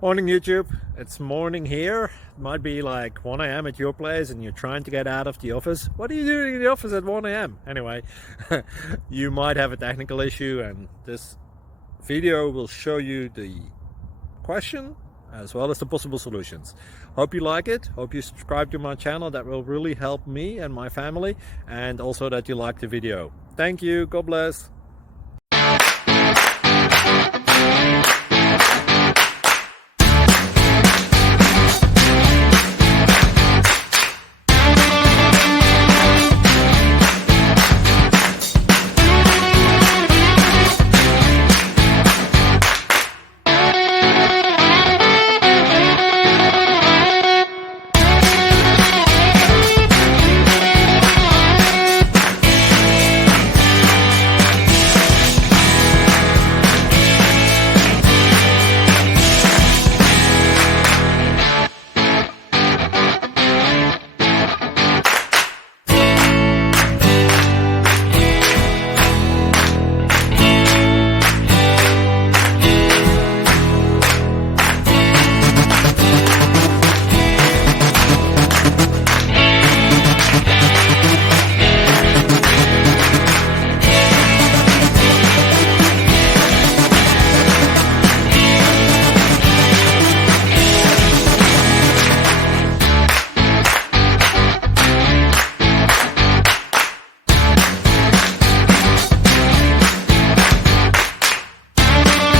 Morning YouTube, it's morning here. It might be like 1 a.m. at your place and you're trying to get out of the office. What are you doing in the office at 1 a.m.? Anyway, you might have a technical issue and this video will show you the question as well as the possible solutions. Hope you like it, hope you subscribe to my channel. That will really help me and my family, and also that you like the video. Thank you, God bless.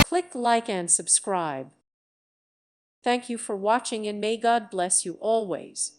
Click like and subscribe. Thank you for watching and may God bless you always.